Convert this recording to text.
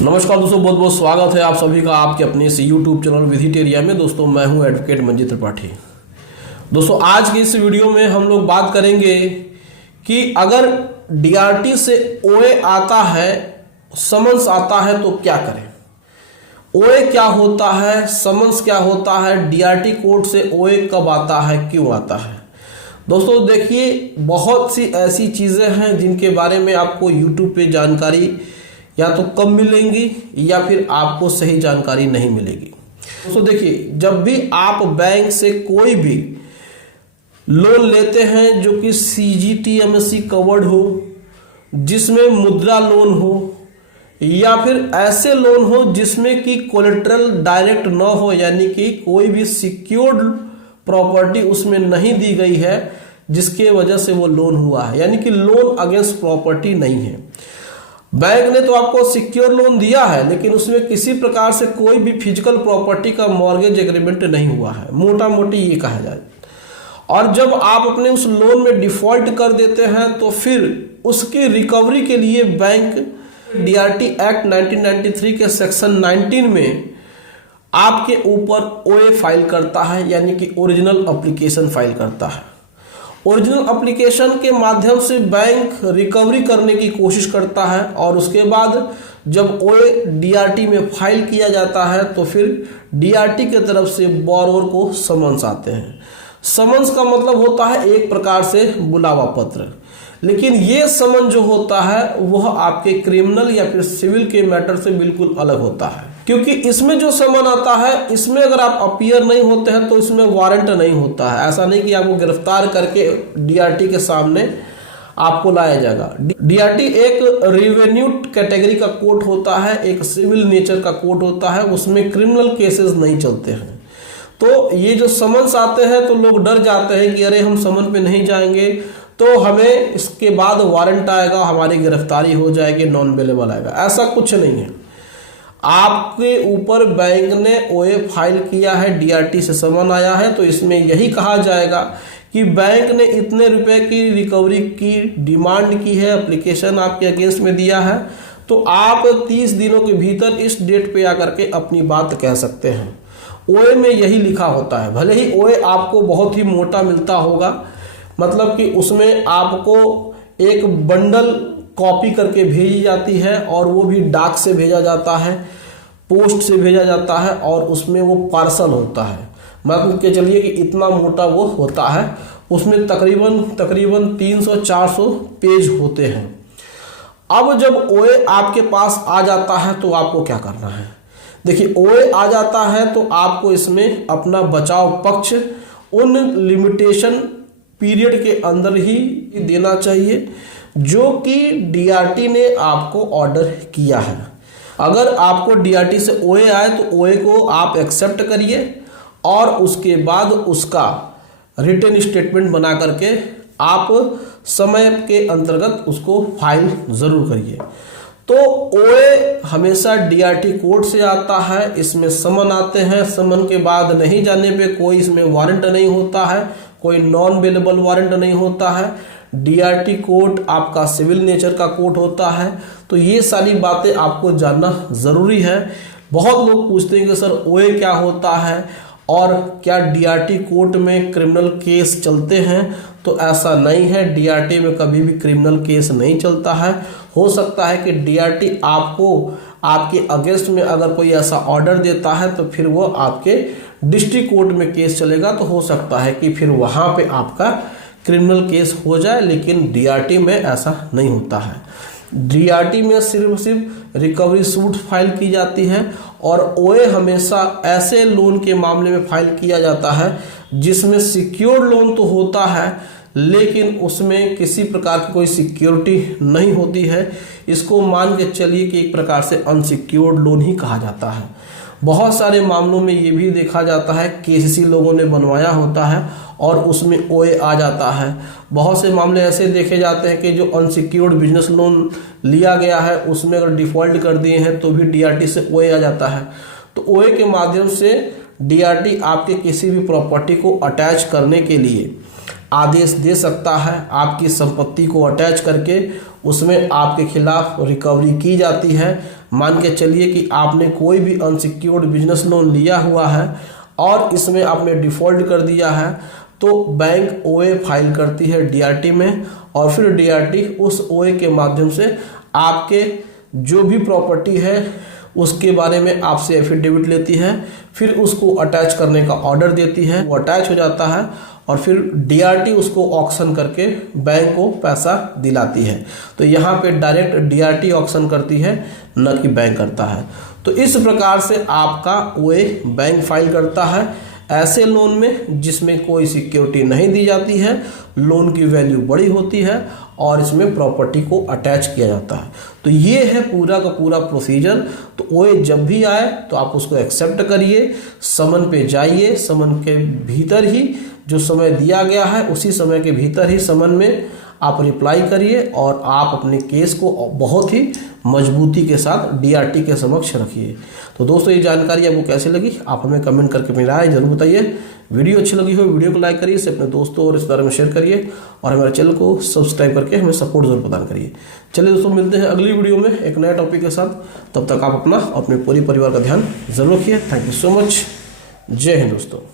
नमस्कार दोस्तों, बहुत बहुत स्वागत है आप सभी का आपके अपने इस यूट्यूब चैनल विजिटेरिया में। दोस्तों मैं हूं एडवोकेट मंजीत त्रिपाठी। दोस्तों आज की इस वीडियो में हम लोग बात करेंगे कि अगर डीआरटी से ओए आता है, समन्स आता है तो क्या करें। ओए क्या होता है, समन्स क्या होता है, डीआरटी कोर्ट से ओए कब आता है, क्यों आता है। दोस्तों देखिए, बहुत सी ऐसी चीज़ें हैं जिनके बारे में आपको यूट्यूब पे जानकारी या तो कम मिलेंगी या फिर आपको सही जानकारी नहीं मिलेगी। दोस्तों देखिए, जब भी आप बैंक से कोई भी लोन लेते हैं जो कि CGTMSE कवर्ड हो, जिसमें मुद्रा लोन हो या फिर ऐसे लोन हो जिसमें कि कोलेटरल डायरेक्ट न हो, यानी कि कोई भी सिक्योर्ड प्रॉपर्टी उसमें नहीं दी गई है जिसके वजह से वो लोन हुआ है, यानी कि लोन अगेंस्ट प्रॉपर्टी नहीं है। बैंक ने तो आपको सिक्योर लोन दिया है लेकिन उसमें किसी प्रकार से कोई भी फिजिकल प्रॉपर्टी का मॉर्गेज एग्रीमेंट नहीं हुआ है, मोटा मोटी ये कहा जाए। और जब आप अपने उस लोन में डिफॉल्ट कर देते हैं तो फिर उसकी रिकवरी के लिए बैंक डीआरटी एक्ट 1993 के सेक्शन 19 में आपके ऊपर ओए फाइल करता है, यानी कि ओरिजिनल एप्लीकेशन फाइल करता है। ओरिजिनल एप्लीकेशन के माध्यम से बैंक रिकवरी करने की कोशिश करता है और उसके बाद जब ओए डीआरटी में फाइल किया जाता है तो फिर डीआरटी की तरफ से बोरोवर को समन्स आते हैं। समन्स का मतलब होता है एक प्रकार से बुलावा पत्र, लेकिन ये समन जो होता है वह आपके क्रिमिनल या फिर सिविल के मैटर से बिल्कुल अलग होता है, क्योंकि इसमें जो समन आता है इसमें अगर आप अपीयर नहीं होते हैं तो इसमें वारंट नहीं होता है। ऐसा नहीं कि आपको गिरफ्तार करके डीआरटी के सामने आपको लाया जाएगा। डीआरटी एक रेवेन्यू कैटेगरी का कोर्ट होता है, एक सिविल नेचर का कोर्ट होता है, उसमें क्रिमिनल केसेस नहीं चलते हैं। तो ये जो समन्स आते हैं तो लोग डर जाते हैं कि अरे हम समन पे नहीं जाएंगे तो हमें इसके बाद वारंट आएगा, हमारी गिरफ्तारी हो जाएगी, नॉन बेलेबल आएगा। ऐसा कुछ नहीं है। आपके ऊपर बैंक ने ओए फाइल किया है, डीआरटी से समन आया है, तो इसमें यही कहा जाएगा कि बैंक ने इतने रुपए की रिकवरी की डिमांड की है, एप्लीकेशन आपके अगेंस्ट में दिया है, तो आप 30 दिनों के भीतर इस डेट पे आकर के अपनी बात कह सकते हैं। ओए में यही लिखा होता है। भले ही ओए आपको बहुत ही मोटा मिलता होगा, मतलब कि उसमें आपको एक बंडल कॉपी करके भेजी जाती है और वो भी डाक से भेजा जाता है, पोस्ट से भेजा जाता है और उसमें वो पार्सल होता है। मतलब के चलिए कि इतना मोटा वो होता है, उसमें तकरीबन 300-400 पेज होते हैं। अब जब ओए आपके पास आ जाता है तो आपको क्या करना है। देखिए, ओए आ जाता है तो आपको इसमें अपना बचाव पक्ष उन लिमिटेशन पीरियड के अंदर ही देना चाहिए जो कि डीआरटी ने आपको ऑर्डर किया है। अगर आपको डीआरटी से ओए आए तो ओए को आप एक्सेप्ट करिए और उसके बाद उसका रिटन स्टेटमेंट बना करके आप समय के अंतर्गत उसको फाइल जरूर करिए। तो ओए हमेशा डीआरटी कोर्ट से आता है, इसमें समन आते हैं, समन के बाद नहीं जाने पे कोई इसमें वारंट नहीं होता है, कोई नॉन बेलेबल वारंट नहीं होता है। डीआरटी कोर्ट आपका सिविल नेचर का कोर्ट होता है। तो ये सारी बातें आपको जानना ज़रूरी है। बहुत लोग पूछते हैं कि सर ओए क्या होता है और क्या डीआरटी कोर्ट में क्रिमिनल केस चलते हैं। तो ऐसा नहीं है, डीआरटी में कभी भी क्रिमिनल केस नहीं चलता है। हो सकता है कि डीआरटी आपको आपके अगेंस्ट में अगर कोई ऐसा ऑर्डर देता है तो फिर वो आपके डिस्ट्रिक्ट कोर्ट में केस चलेगा, तो हो सकता है कि फिर वहाँ पे आपका क्रिमिनल केस हो जाए, लेकिन डीआरटी में ऐसा नहीं होता है। डीआरटी में सिर्फ रिकवरी सूट फाइल की जाती है और ओए हमेशा ऐसे लोन के मामले में फाइल किया जाता है जिसमें सिक्योर्ड लोन तो होता है लेकिन उसमें किसी प्रकार की कोई सिक्योरिटी नहीं होती है। इसको मान के चलिए कि एक प्रकार से अनसिक्योर्ड लोन ही कहा जाता है। बहुत सारे मामलों में ये भी देखा जाता है केसीसी लोगों ने बनवाया होता है और उसमें ओए आ जाता है। बहुत से मामले ऐसे देखे जाते हैं कि जो अनसिक्योर्ड बिजनेस लोन लिया गया है उसमें अगर डिफॉल्ट कर दिए हैं तो भी डीआरटी से ओए आ जाता है। तो ओए के माध्यम से डीआरटी आपके किसी भी प्रॉपर्टी को अटैच करने के लिए आदेश दे सकता है। आपकी संपत्ति को अटैच करके उसमें आपके खिलाफ रिकवरी की जाती है। मान के चलिए कि आपने कोई भी अनसिक्योर्ड बिजनेस लोन लिया हुआ है और इसमें आपने डिफ़ॉल्ट कर दिया है, तो बैंक ओए फाइल करती है डीआरटी में, और फिर डीआरटी उस ओए के माध्यम से आपके जो भी प्रॉपर्टी है उसके बारे में आपसे एफिडेविट लेती है, फिर उसको अटैच करने का ऑर्डर देती है, वो अटैच हो जाता है और फिर डीआरटी उसको ऑक्शन करके बैंक को पैसा दिलाती है। तो यहाँ पे डायरेक्ट डीआरटी ऑक्शन करती है, न कि बैंक करता है। तो इस प्रकार से आपका ओए बैंक फाइल करता है ऐसे लोन में जिसमें कोई सिक्योरिटी नहीं दी जाती है, लोन की वैल्यू बड़ी होती है और इसमें प्रॉपर्टी को अटैच किया जाता है। तो ये है पूरा का पूरा प्रोसीजर। तो ओए जब भी आए तो आप उसको एक्सेप्ट करिए, समन पे जाइए, समन के भीतर ही जो समय दिया गया है उसी समय के भीतर ही समन में आप रिप्लाई करिए और आप अपने केस को बहुत ही मजबूती के साथ डीआरटी के समक्ष रखिए। तो दोस्तों ये जानकारी आपको कैसी लगी आप हमें कमेंट करके अपनी राय जरूर बताइए। वीडियो अच्छी लगी हो वीडियो को लाइक करिए, इसे अपने दोस्तों और रिश्तेदारों में शेयर करिए और हमारे चैनल को सब्सक्राइब करके हमें सपोर्ट जरूर प्रदान करिए। चलिए दोस्तों मिलते हैं अगली वीडियो में एक नए टॉपिक के साथ। तब तक आप अपना अपने पूरे परिवार का ध्यान जरूर रखिए। Thank you so much. जय हिंद दोस्तों।